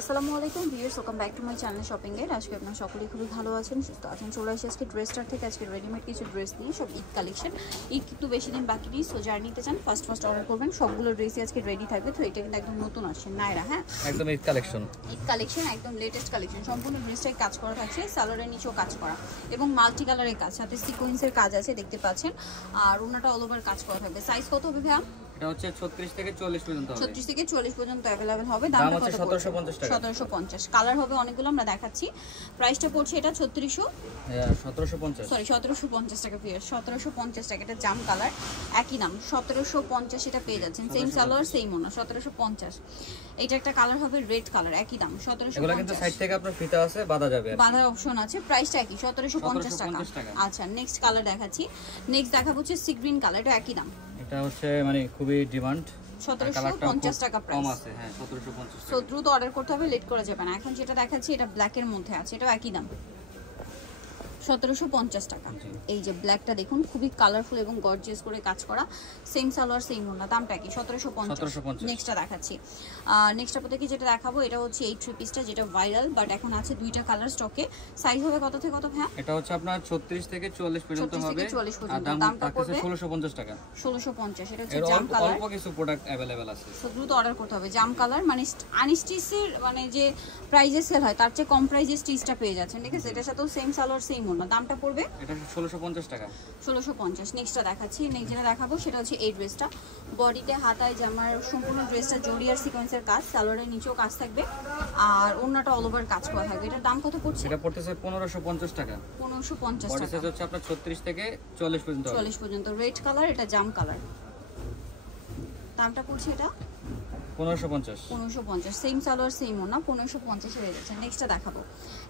আসসালামু আলাইকুম viewers, welcome back to my channel shopping এর। আজকে আপনারা সকলেই খুবই ভালো আছেন, সুস্থ আছেন। চলে আসি আজকে ড্রেসটার থেকে। আজকে রেডিমেড কিছু ড্রেস নিয়ে, সব ঈদ কালেকশন। ঈদ কিন্তু বেশি দিন বাকি নেই, সো যারা নিতে চান ফার্স্ট অর্ডার করবেন। সবগুলো ড্রেসই আজকে রেডি থাকবে। তো এটা কিন্তু একদম নতুন আসছে নায়রা, হ্যাঁ একদম ঈদ কালেকশন। ঈদ কালেকশন একদম লেটেস্ট কালেকশন। সম্পূর্ণ ড্রেসটাই কাজ করা থাকছে, সালোয়ারের নিচেও কাজ করা এবং মাল্টি কালারের কাজ, সাথে সিকোয়েন্সের কাজ আছে দেখতে পাচ্ছেন। আর ওনাটা অল ওভার কাজ করা থাকবে। সাইজ কত হবে ভাইয়া? এটা হচ্ছে 36 থেকে 40 পর্যন্ত হবে। 36 থেকে 40 পর্যন্ত अवेलेबल হবে। দাম হচ্ছে 1750 টাকা। 1750 কালার হবে অনেকগুলো, আমরা দেখাচ্ছি। প্রাইসটা পড়ছে এটা 1750 সরি 1750 টাকা পিয়ার। 1750 টাকা। এটা জাম কালার, একই নাম 1750 এটা পেয়ে যাচ্ছেন। সেম সালোয়ার সেম ওনা, 1750। এটা একটা কালার হবে রেড কালার, একই দাম 1750। এগুলো কিন্তু সাইড থেকে আপনার ফিতা আছে, বাঁধা যাবে। বাঁধার অপশন আছে। প্রাইসটা একই 1750 টাকা। আচ্ছা নেক্সট কালার দেখাচ্ছি। নেক্সট দেখাবো হচ্ছে সি গ্রিন কালার, এটা একই দাম। এটা হচ্ছে মানে খুবই ডিমান্ড, 1750 টাকা প্রাইস। কম আছে, হ্যাঁ 1750। সো দ্রুত অর্ডার করতে হবে, লেট করা যাবে না। এখন যেটা দেখাচ্ছি এটা ব্ল্যাকের মধ্যে আছে, এটাও একই দাম 1750 টাকা। এই যে ব্ল্যাকটা দেখুন, খুবই কালারফুল এবং গর্জিয়াস করে কাজ করা। সেম সালোয়ার সেম ওড়না, দামটা কি 1750। নেক্সটটা দেখাচ্ছি। নেক্সট আপনাদেরকে যেটা দেখাবো এটা হচ্ছে এই থ্রি পিসটা, যেটা ভাইরাল বাট এখন আছে দুইটা কালার স্টকে। সাইজ হবে কত থেকে কত ভাই? এটা হচ্ছে আপনার 36 থেকে 40 পর্যন্ত হবে। আর দামটা পড়বে 1650 টাকা। 1650। এটা হচ্ছে জাম কালার। অল্প কিছু প্রোডাক্ট अवेलेबल আছে, সো দ্রুত অর্ডার করতে হবে। জাম কালার মানে আনস্টিচের মানে যে প্রাইজে সেল হয় তার চেয়ে কম প্রাইজে স্টিচটা পেয়ে যাচ্ছেন, ঠিক আছে। এটার সাথেও সেম সালোয়ার সেম ওড়না, দামটা পড়বে এটা 1650 টাকা। 1650। নেক্সটটা দেখাচ্ছি। নেক্সট যেটা দেখাবো সেটা হচ্ছে এই ড্রেসটা। বডিতে হাতায় জামার সম্পূর্ণ ড্রেসটা জরি আর সিকোয়েন্সের কাজ, সালোয়ারের নিচেও কাজ থাকবে আর ওড়নাটা অল ওভার কাজ করা থাকবে। এটার দাম কত পড়ছে? এটা পড়তেছে 1550 টাকা। 1550 বডি টাকা। সাইজ হচ্ছে আপনার 36 থেকে 40 পর্যন্ত। 40 পর্যন্ত। রেড কালার, এটা জাম কালার। দামটা পড়ছে এটা 1550। 1550। সেম সালোয়ার সেম ওড়না, 1550 হয়ে যাচ্ছে। নেক্সটটা দেখাবো।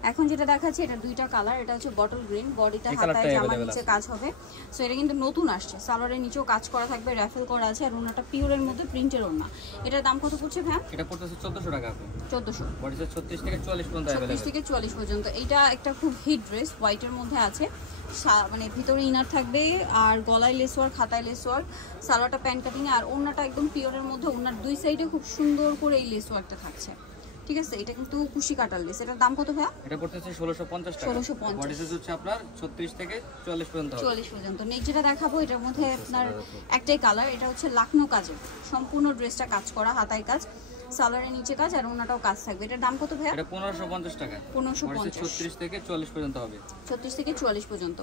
এখন যেটা দেখাচ্ছি এটা দুইটা কালার। এটা হচ্ছে বটল গ্রিন, বডিতে হাতায় জামার নিচে কাজ হবে। সো এটা কিন্তু নতুন আসছে, সালোয়ারের নিচেও কাজ করা থাকবে, রাফেল করা আছে আর ওড়নাটা পিওরের মধ্যে প্রিন্টের ওড়না। এটার দাম কত পড়ছে ভাই? এটা পড়তেছে 1400 টাকা। 1400। বডি সাইজ 36 থেকে 40 পর্যন্ত अवेलेबल। 36 থেকে 40 পর্যন্ত। এটা একটা খুব হিট ড্রেস, হোয়াইটের মধ্যে আছে, মানে ভিতরে ইনার থাকবে আর গলায় লেস ওয়ার্ক, হাতায় লেস ওয়ার্ক, সালোয়ারটা প্যান্ট কাটিং আর ওড়নাটা একদম পিওরের মধ্যে। ওড়নার দুই সাইডে খুব সুন্দর করে এই লেস ওয়ার্কটা থাকছে, ঠিক আছে। এটা কিন্তু কুশি কাটার লেস। এটার দাম কত ভাই? এটা পড়তেছে 1650 টাকা। 1650। বডি সাইজ হচ্ছে আপনার 36 থেকে 40 পর্যন্ত হবে। 40 পর্যন্ত। নেক্সট যেটা দেখাবো এটার মধ্যে আপনার একটাই কালার। এটা হচ্ছে লাকনো কাজে সম্পূর্ণ ড্রেসটা কাজ করা, হাতায় কাজ, সালোয়ারের নিচে কাজ আর ওড়নাটাও কাজ থাকবে। এটার দাম কত ভাই? এটা 1550 টাকা। 1550। 36 থেকে 40 পর্যন্ত হবে। 36 থেকে 40 পর্যন্ত।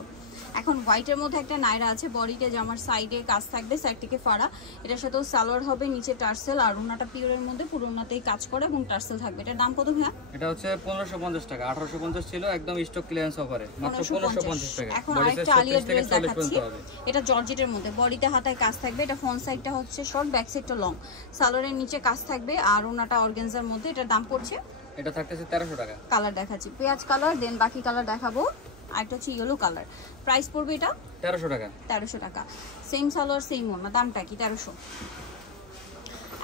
এখন হোয়াইটের মধ্যে একটা নায়রা আছে, বডিতে জামার সাইডে কাজ থাকবে, সাইড থেকে ফাড়া। এটার সাথেও সালোয়ার হবে, নিচে টার্সেল আর ওড়নাটা পিওরের মধ্যে, পুরো ওড়নাতেই কাজ করে এবং টার্সেল থাকবে। এটার দাম কত ভাই? এটা হচ্ছে 1550 টাকা। 1850 ছিল, একদম স্টক ক্লিয়ারেন্স অফারে মাত্র 1550 টাকা। এখন বডি আরেকটা সাইজ আলিয়া 36 থেকে ড্রেস 40 দেখাচ্ছি। পর্যন্ত হবে। এটা জর্জেটের মধ্যে, বডিতে হাতায় কাজ থাকবে। এটা ফ্রন্ট সাইডটা হচ্ছে শর্ট, ব্যাক সাইডটা লং, সালোয়ারের নিচে কাজ থাকবে আর ওড়নাটা অর্গানজার মধ্যে। এটার দাম পড়ছে, এটা থাকতেছে 1300 টাকা। কালার দেখাচ্ছি পেঁয়াজ কালার, দেন বাকি কালার দেখাবো। আরেকটা হচ্ছে ইয়েলো কালার। প্রাইস পড়বে এটা 1300 টাকা। 1300 টাকা। সেম সালোয়ার সেম ওড়না, দামটা কি 1300।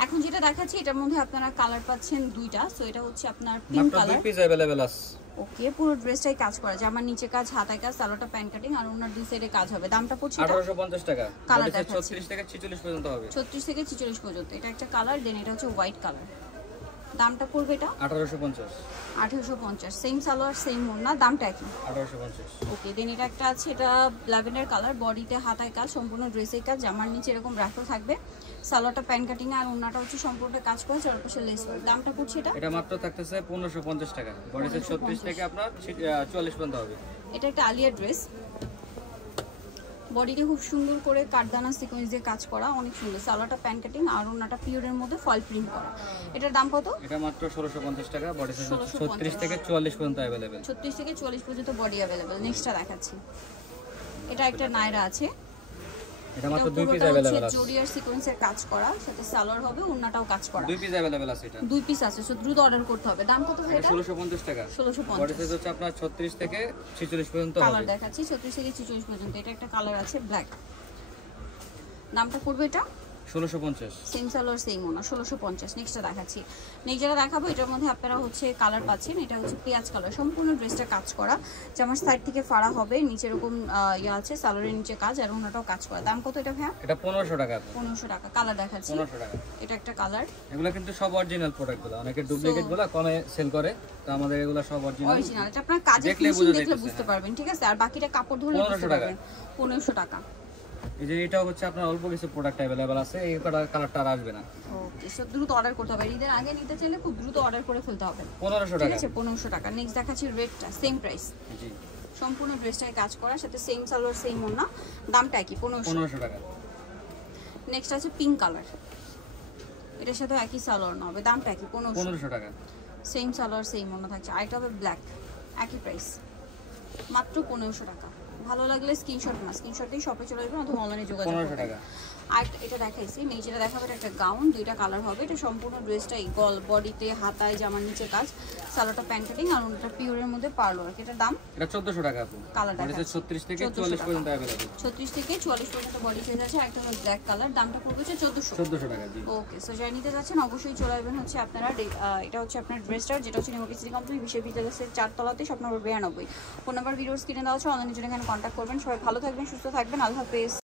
এখন যেটা দেখাচ্ছি এটার মধ্যে আপনারা কালার পাচ্ছেন দুইটা। সো এটা হচ্ছে আপনার পিঙ্ক মাত্র কালার। দুই পিস अवेलेबल আছে। ওকে, পুরো ড্রেসটাই কাজ করা, জামার নিচে কাজ, হাতায় কাজ, সালোয়ারটা প্যান্ট কাটিং আর ওনার দুই সাইডে কাজ হবে। দামটা পড়ছে 1850 টাকা। কালার বডি সাইজ দেখাচ্ছি 36 থেকে 46 পর্যন্ত হবে। 36 থেকে 46 পর্যন্ত। এটা একটা কালার, দেন এটা হচ্ছে হোয়াইট কালার। দামটা পড়বে এটা 1850। 1850। সেম সালোয়ার সেম ওড়না, দামটা কি 1850। ওকে। দেন এটা একটা আছে, এটা ল্যাভেন্ডার কালার, বডিতে হাতায় কাজ, সম্পূর্ণ ড্রেসের কাজ, জামার নিচে এরকম রাফেল থাকবে, সালোয়ারটা প্যান্ট কাটিং আর ওড়নাটা হচ্ছে সম্পূর্ণ কাজ করে, চারপাশে লেস ওয়ার্ক। দামটা পড়ছে এটা এটা মাত্র থাকতেছে 1550 টাকা। বডি সাইজ 36 থেকে আপনার 44 পর্যন্ত হবে। এটা একটা আলিয়া ড্রেস, বডিতে খুব সুন্দর করে কাঠদানা সিকোয়েন্স দিয়ে কাজ করা, অনেক সুন্দর, সালোয়ারটা প্যান্ট কাটিং আর ওড়নাটা পিওরের মধ্যে ফয়েল প্রিন্ট করা। এটার দাম কত? এটা মাত্র 1650 টাকা। বডি সাইজ 36 থেকে 44 পর্যন্ত अवेलेबल। 36 থেকে 40 পর্যন্ত বডি अवेलेबल। নেক্সটটা দেখাচ্ছি। এটা একটা নায়রা আছে, এটা মাত্র দুই পিস अवेलेबल আছে। জরি আর সিকোয়েন্সের কাজ করা, সাথে সালোয়ার হবে, ওড়নাটাও কাজ করা। দুই পিস अवेलेबल আছে। এটা দুই পিস আছে, সো দ্রুত অর্ডার করতে হবে। দাম কত ভাই এটা? 1650 টাকা। 1650। বডি সাইজ হচ্ছে আপনার 36 থেকে 46 পর্যন্ত হবে। কালার দেখাচ্ছি 36 থেকে 46 পর্যন্ত। এটা একটা কালার আছে ব্ল্যাক। দামটা পড়বে এটা 1650। সেম সালোয়ার সেম ওনা 1650। নেক্সটটা দেখাচ্ছি। নেক্সট যেটা দেখাবো এটার মধ্যে আপনারা হচ্ছে কালার পাচ্ছেন, এটা হচ্ছে পেঁয়াজ কালার, সম্পূর্ণ ড্রেসটা কাজ করা, জামার সাইড থেকে ফাড়া হবে, নিচে এরকম ইয়ে আছে, সালোয়ারের নিচে কাজ আর ওনাটাও কাজ করা। দাম কত এটা ভাইয়া? এটা 1500 টাকা। 1500 টাকা। কালার দেখাচ্ছি, 1500 টাকা। এটা একটা কালার। এগুলো কিন্তু সব অরিজিনাল প্রোডাক্টগুলো, অনেকে ডুপ্লিকেট গুলো কমে সেল করে, তো আমাদের এগুলো সব অরিজিনাল। অরিজিনাল, এটা আপনারা কাজে ফিনিশিং দেখলে বুঝতে পারবেন, ঠিক আছে? আর বাকিটা কাপড় ধরলে বুঝতে পারবেন। 1500 টাকা। এই যে এটা হচ্ছে আপনার অল্প কিছু প্রোডাক্ট अवेलेबल আছে, এই কালারটা আর আসবে না। ওকে, সো দ্রুত অর্ডার করতে হবে, ঈদের আগে নিতে চাইলে খুব দ্রুত অর্ডার করে ফেলতে হবে। 1500 ঠিক টাকা। আছে, 1500 টাকা। নেক্সট দেখাচ্ছি রেডটা, সেম প্রাইস। জি, সম্পূর্ণ ড্রেসটাই কাজ করা, সাথে সেম সালোয়ার সেম ওড়না, দামটা কি? 1500 টাকা। নেক্সট আছে পিঙ্ক কালার, এটার সাথে একই সালোয়ার না হবে, দামটা কি? 1500 টাকা। সেম সালোয়ার সেম ওড়না থাকছে, আরেকটা হবে ব্ল্যাক, একই প্রাইস, মাত্র 1500 টাকা। ভালো লাগলে স্ক্রিনশট না, স্ক্রিনশট দিয়ে শপে চলে যাবেন অথবা অনলাইনে যোগাযোগ 1500 করবেন। টাকা। আর এটা দেখাইছি, নেই যেটা দেখাবো এটা একটা গাউন, দুইটা কালার হবে, এটা সম্পূর্ণ ড্রেসটাই গল বডিতে, হাতায়, জামার নিচে কাজ, সালোয়ারটা প্যান্ট কাটিং আর ওটা পিওরের মধ্যে পার্ল ওয়ার্ক। এটার দাম? এটা 1400 টাকা আপু। কালার মানে দেখাচ্ছি, 36 থেকে 44 পর্যন্ত अवेलेबल। 36 থেকে 44 পর্যন্ত বডি সাইজ আছে, একটা হলো ব্ল্যাক কালার, দামটা পড়বে হচ্ছে 1400 টাকা। জি, ওকে। সো যারা নিতে যাচ্ছেন অবশ্যই চলে আসবেন হচ্ছে আপনারা, এটা হচ্ছে আপনার ড্রেসটা, যেটা হচ্ছে নিউ সিটি কমপ্লিট বিশেষ বিদ্যালয়ের 4 তলাতে, শপ নম্বর 92। ফোন নাম্বার ভিডিওর স্ক্রিনে দেওয়া আছে, অনলাইনে জন্য এখানে কন্ট্যাক্ট করবেন। সবাই ভালো থাকবেন, সুস্থ থাকবেন, আল্লাহ হাফেজ।